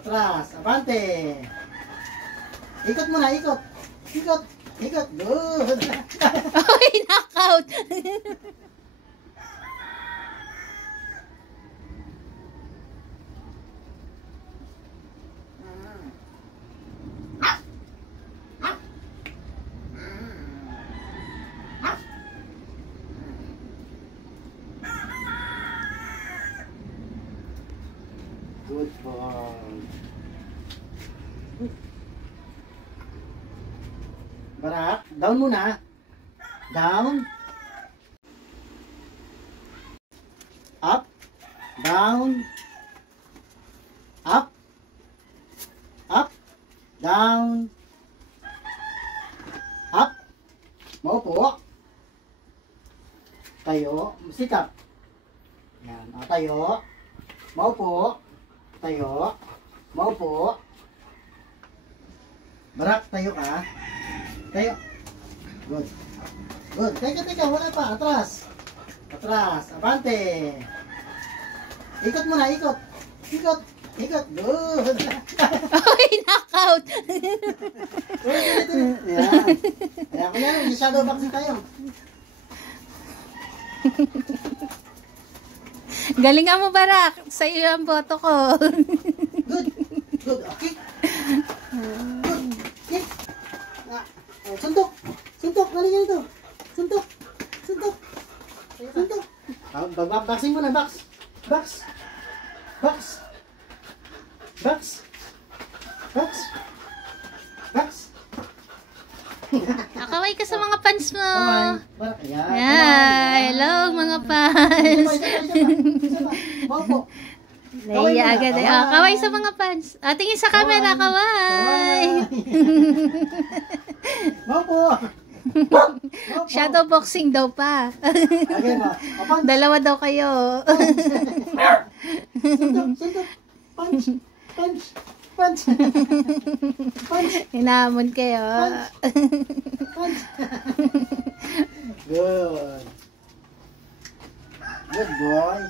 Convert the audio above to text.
Atras. Abante. Ikot muna, ikot. Ikot. Ikot. Good. Oy, knockout! Good boy. Barak, down muna. Down. Up. Down. Up. Up. Down. Up. Maupo. Tayo. Sit up. Yan. Tayo. Maupo. Tayo. Maupo. Barak, tayo ka. Tayo. Good. Good. Teka. Wala pa. Atras. Atras. Abante. Ikot muna. Ikot. Ikot. Ikot. Good. Oy, knockout! Yan. Ayan. Kaya shadow boxing tayo. Galingan mo, Barak. Sa'yo ang boto ko. Good. Good. Okay. Good. Okay. Suntok. Suntok. Galingan ito. Suntok. Suntok. Suntok. Boxing muna. Box. Box. Box. Box. Box. Box. Nakaway ka sa mga fans mo. Bye. Ayan. Yeah. Hello, mga fans. Maupo. Naiya agad. Kaway sa mga fans. Tingin sa camera, kaway. Maupo. Shadow boxing daw pa. Okay ba? Dalawa daw kayo. Suntok. Punch. Punch. Punch. Punch. Hinahamon kayo. Punch. Good. Good boy.